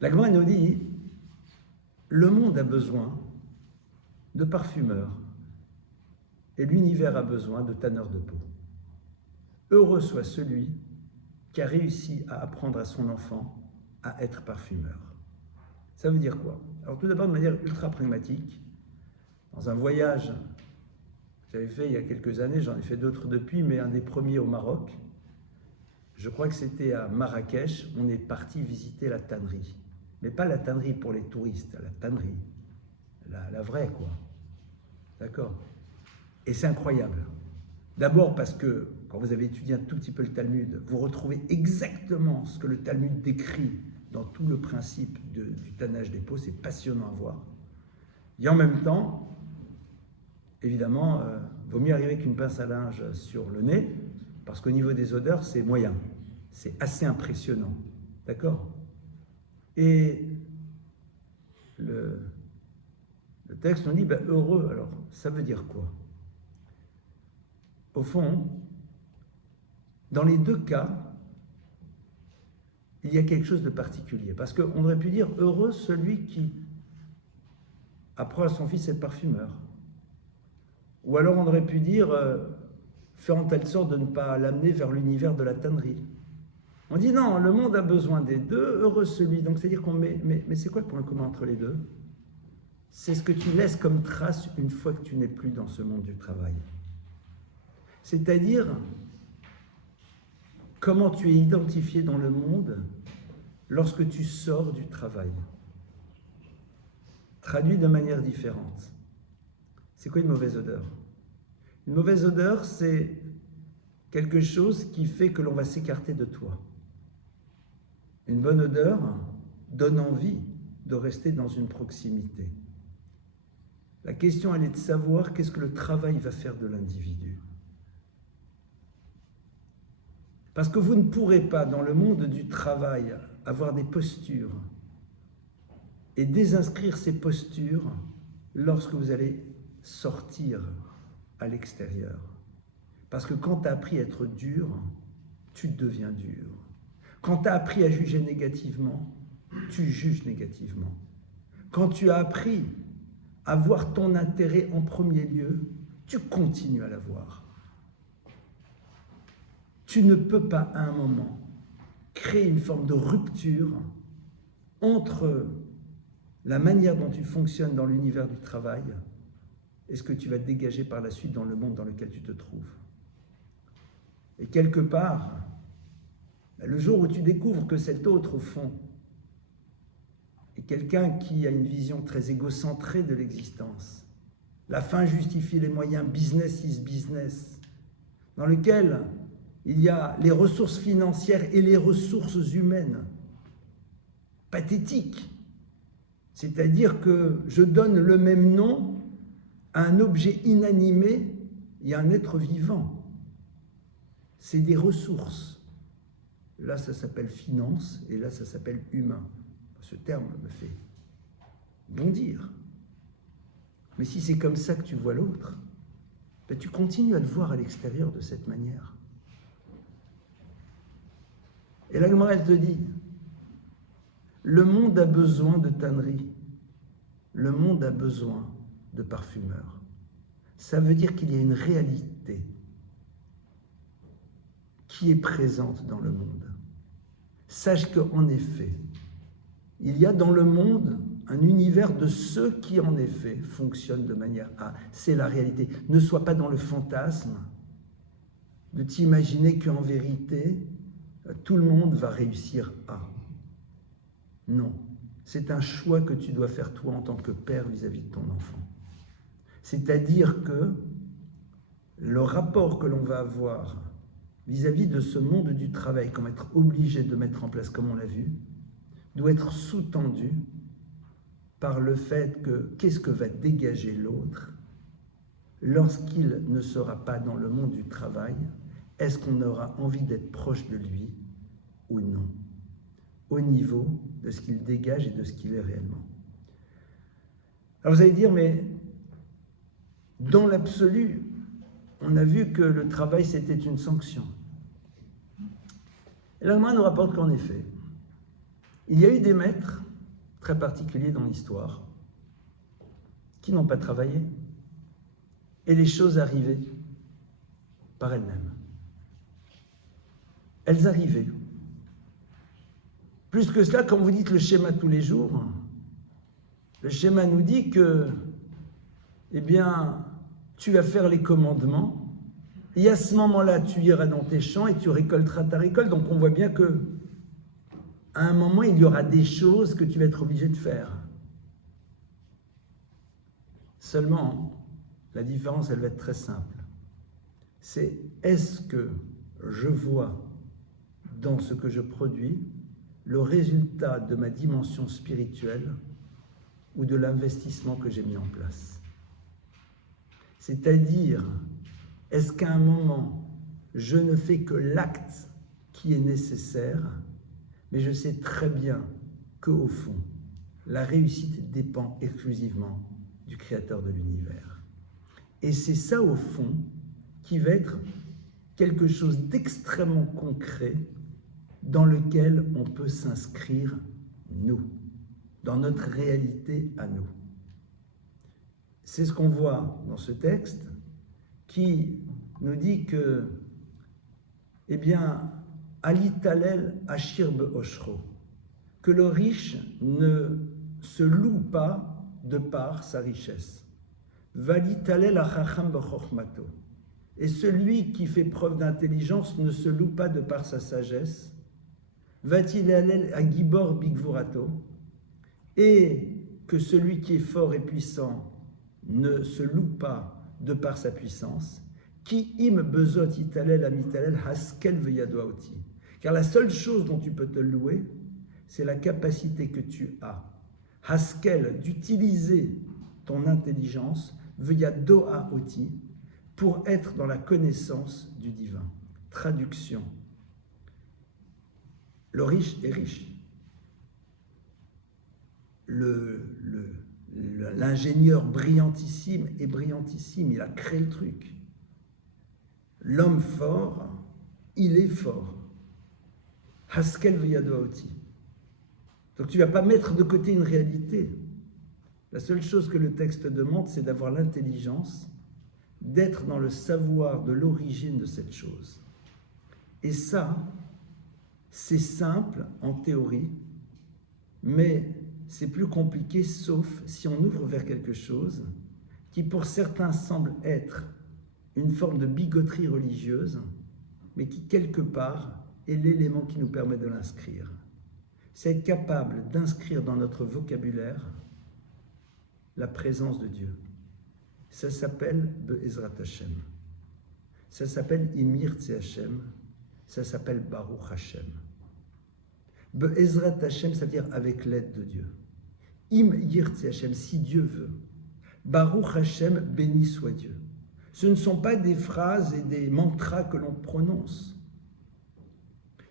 La Gemara nous dit, le monde a besoin de parfumeurs et l'univers a besoin de tanneurs de peau. Heureux soit celui qui a réussi à apprendre à son enfant à être parfumeur. Ça veut dire quoi? Alors tout d'abord, de manière ultra pragmatique, dans un voyage que j'avais fait il y a quelques années, j'en ai fait d'autres depuis, mais un des premiers au Maroc, je crois que c'était à Marrakech, on est parti visiter la tannerie. Mais pas la tannerie pour les touristes, la tannerie, la vraie quoi. D'accord? Et c'est incroyable. D'abord parce que quand vous avez étudié un tout petit peu le Talmud, vous retrouvez exactement ce que le Talmud décrit dans tout le principe du tannage des peaux, c'est passionnant à voir. Et en même temps, évidemment, vaut mieux arriver avec une pince à linge sur le nez, parce qu'au niveau des odeurs, c'est moyen. C'est assez impressionnant. D'accord? Et le texte nous dit, heureux, alors, ça veut dire quoi? Au fond, dans les 2 cas, il y a quelque chose de particulier. Parce qu'on aurait pu dire, heureux celui qui apprend à son fils à être parfumeur. Ou alors on aurait pu dire, faire en telle sorte de ne pas l'amener vers l'univers de la tannerie. On dit non, le monde a besoin des 2, heureux celui. Donc c'est-à-dire qu'on met, mais c'est quoi le point commun entre les 2? C'est ce que tu laisses comme trace une fois que tu n'es plus dans ce monde du travail. C'est-à-dire, comment tu es identifié dans le monde lorsque tu sors du travail. Traduit de manière différente. C'est quoi une mauvaise odeur? Une mauvaise odeur, c'est quelque chose qui fait que l'on va s'écarter de toi. Une bonne odeur donne envie de rester dans une proximité. La question, elle est de savoir qu'est-ce que le travail va faire de l'individu. Parce que vous ne pourrez pas, dans le monde du travail, avoir des postures et désinscrire ces postures lorsque vous allez sortir à l'extérieur. Parce que quand tu as appris à être dur, tu deviens dur. Quand tu as appris à juger négativement, tu juges négativement. Quand tu as appris à voir ton intérêt en premier lieu, tu continues à l'avoir. Tu ne peux pas, à un moment, créer une forme de rupture entre la manière dont tu fonctionnes dans l'univers du travail et ce que tu vas dégager par la suite dans le monde dans lequel tu te trouves. Et quelque part, le jour où tu découvres que cet autre, au fond, est quelqu'un qui a une vision très égocentrée de l'existence, la fin justifie les moyens, business is business, dans lequel il y a les ressources financières et les ressources humaines, pathétiques. C'est-à-dire que je donne le même nom à un objet inanimé et à un être vivant. C'est des ressources. Là, ça s'appelle finance et là, ça s'appelle humain. Ce terme me fait bondir. Mais si c'est comme ça que tu vois l'autre, ben tu continues à le voir à l'extérieur de cette manière. Et la Gemara, elle te dit, le monde a besoin de tanneries, le monde a besoin de parfumeurs. Ça veut dire qu'il y a une réalité qui est présente dans le monde. Sache qu'en effet, il y a dans le monde un univers de ceux qui, en effet, fonctionnent de manière à... C'est la réalité. Ne sois pas dans le fantasme de t'imaginer qu'en vérité, tout le monde va réussir à. Non. C'est un choix que tu dois faire toi en tant que père vis-à-vis de ton enfant. C'est-à-dire que le rapport que l'on va avoir vis-à-vis de ce monde du travail, qu'on va être obligé de mettre en place, comme on l'a vu, doit être sous-tendu par le fait que qu'est-ce que va dégager l'autre lorsqu'il ne sera pas dans le monde du travail? Est-ce qu'on aura envie d'être proche de lui ou non, au niveau de ce qu'il dégage et de ce qu'il est réellement? Alors vous allez dire, mais dans l'absolu, on a vu que le travail c'était une sanction. Et la Gemara nous rapporte qu'en effet, il y a eu des maîtres très particuliers dans l'histoire qui n'ont pas travaillé et les choses arrivaient par elles-mêmes. Elles arrivaient. Plus que cela, quand vous dites le schéma tous les jours, le schéma nous dit que, eh bien, tu vas faire les commandements et à ce moment-là, tu iras dans tes champs et tu récolteras ta récolte. Donc on voit bien que à un moment, il y aura des choses que tu vas être obligé de faire. Seulement, la différence, elle va être très simple. C'est est-ce que je vois dans ce que je produis le résultat de ma dimension spirituelle ou de l'investissement que j'ai mis en place? C'est-à-dire, est-ce qu'à un moment, je ne fais que l'acte qui est nécessaire, mais je sais très bien qu'au fond, la réussite dépend exclusivement du Créateur de l'univers. Et c'est ça, au fond, qui va être quelque chose d'extrêmement concret dans lequel on peut s'inscrire, nous, dans notre réalité à nous. C'est ce qu'on voit dans ce texte qui nous dit que, eh bien, Alitalel Ashir Be'oshro, que le riche ne se loue pas de par sa richesse. Valitalel Achacham Be'chochmato, et celui qui fait preuve d'intelligence ne se loue pas de par sa sagesse. Vatilalel Agibor Bigvurato, et que celui qui est fort et puissant ne se loue pas de par sa puissance. Ki im bezot italel amitalel haskel veyadoaoti. Car la seule chose dont tu peux te louer, c'est la capacité que tu as, haskel, d'utiliser ton intelligence, veyadoaoti, pour être dans la connaissance du divin. Traduction, Le riche est riche. L'ingénieur brillantissime est brillantissime, il a créé le truc. L'homme fort, il est fort. Haskel v'yadoaoti. Donc tu ne vas pas mettre de côté une réalité. La seule chose que le texte demande, c'est d'avoir l'intelligence, d'être dans le savoir de l'origine de cette chose. Et ça, c'est simple en théorie, mais c'est plus compliqué sauf si on ouvre vers quelque chose qui pour certains semble être une forme de bigoterie religieuse, mais qui quelque part est l'élément qui nous permet de l'inscrire. C'est être capable d'inscrire dans notre vocabulaire la présence de Dieu. Ça s'appelle Be'ezrat Hashem. Ça s'appelle Imir Tse Hashem. Ça s'appelle Baruch Hashem. Be'ezrat Hashem, ça veut dire avec l'aide de Dieu. Im Yirtse Hashem, si Dieu veut. Baruch Hashem, béni soit Dieu. Ce ne sont pas des phrases et des mantras que l'on prononce.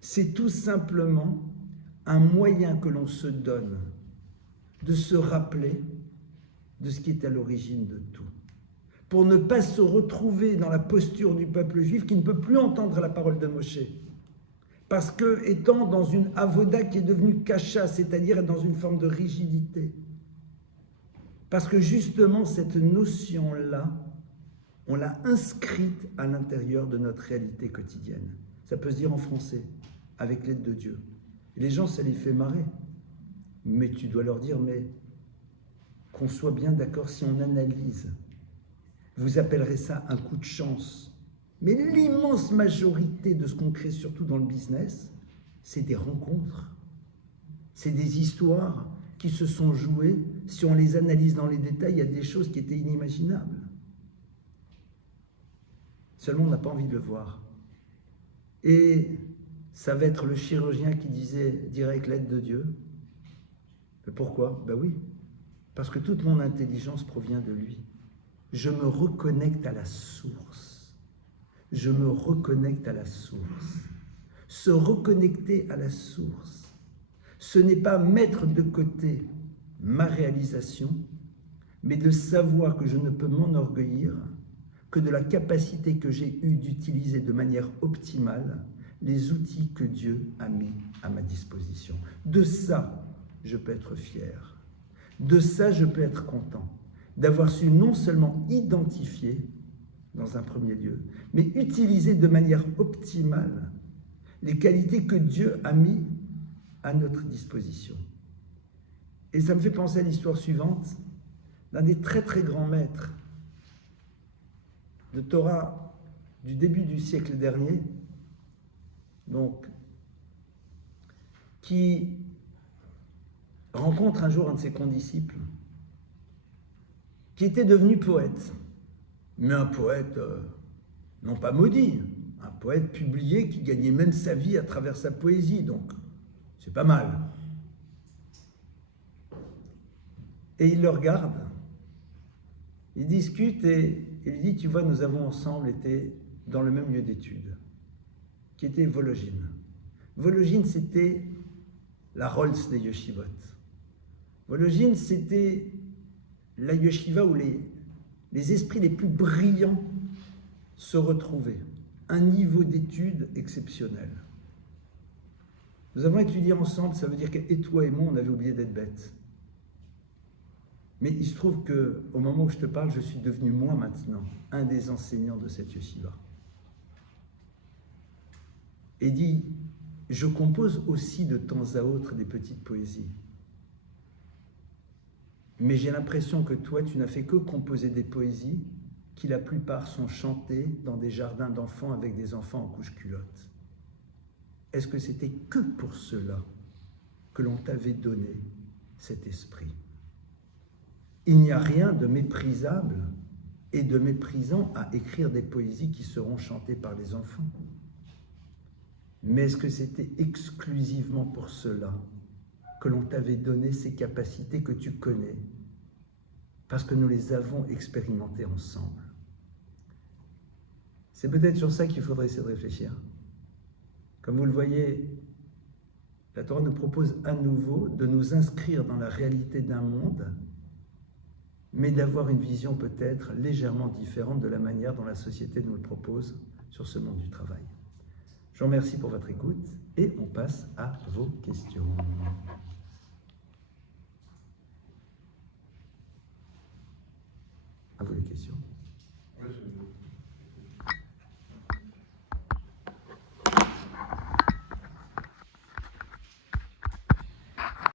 C'est tout simplement un moyen que l'on se donne de se rappeler de ce qui est à l'origine de tout. Pour ne pas se retrouver dans la posture du peuple juif qui ne peut plus entendre la parole de Moshe. Parce que, étant dans une avoda qui est devenue kasha, c'est-à-dire dans une forme de rigidité, parce que justement cette notion-là, on l'a inscrite à l'intérieur de notre réalité quotidienne. Ça peut se dire en français, avec l'aide de Dieu. Et les gens, ça les fait marrer. Mais tu dois leur dire, mais qu'on soit bien d'accord si on analyse. Vous appellerez ça un coup de chance. Mais l'immense majorité de ce qu'on crée, surtout dans le business, c'est des rencontres. C'est des histoires qui se sont jouées. Si on les analyse dans les détails, il y a des choses qui étaient inimaginables. Seulement, on n'a pas envie de le voir. Et ça va être le chirurgien qui dirait avec l'aide de Dieu. Mais pourquoi? Ben oui, parce que toute mon intelligence provient de lui. Je me reconnecte à la source. Je me reconnecte à la source. Se reconnecter à la source, ce n'est pas mettre de côté ma réalisation, mais de savoir que je ne peux m'enorgueillir que de la capacité que j'ai eue d'utiliser de manière optimale les outils que Dieu a mis à ma disposition. De ça, je peux être fier. De ça, je peux être content. D'avoir su non seulement identifier, dans un premier lieu, mais utiliser de manière optimale les qualités que Dieu a mis à notre disposition. Et ça me fait penser à l'histoire suivante d'un des très très grands maîtres de Torah du début du siècle dernier, donc, qui rencontre un jour un de ses condisciples, qui était devenu poète, mais un poète non pas maudit, un poète publié qui gagnait même sa vie à travers sa poésie, donc c'est pas mal. Et il le regarde, il discute et il lui dit, tu vois, nous avons ensemble été dans le même lieu d'études, qui était Vologine. Vologine, c'était la Rolls des yeshivot. Vologine, c'était la yeshiva où les esprits les plus brillants se retrouvaient. Un niveau d'études exceptionnel. Nous avons étudié ensemble, ça veut dire que et toi et moi, on avait oublié d'être bêtes. Mais il se trouve qu'au moment où je te parle, je suis devenu moi maintenant un des enseignants de cette yeshiva. Et dit, je compose aussi de temps à autre des petites poésies. Mais j'ai l'impression que toi, tu n'as fait que composer des poésies qui, la plupart, sont chantées dans des jardins d'enfants avec des enfants en couche-culotte. Est-ce que c'était que pour cela que l'on t'avait donné cet esprit? Il n'y a rien de méprisable et de méprisant à écrire des poésies qui seront chantées par les enfants. Mais est-ce que c'était exclusivement pour cela que l'on t'avait donné ces capacités que tu connais, parce que nous les avons expérimentées ensemble? C'est peut-être sur ça qu'il faudrait essayer de réfléchir. Comme vous le voyez, La Torah nous propose à nouveau de nous inscrire dans la réalité d'un monde, mais d'avoir une vision peut-être légèrement différente de la manière dont la société nous le propose sur ce monde du travail. Je vous remercie pour votre écoute et on passe à vos questions. À vous les questions.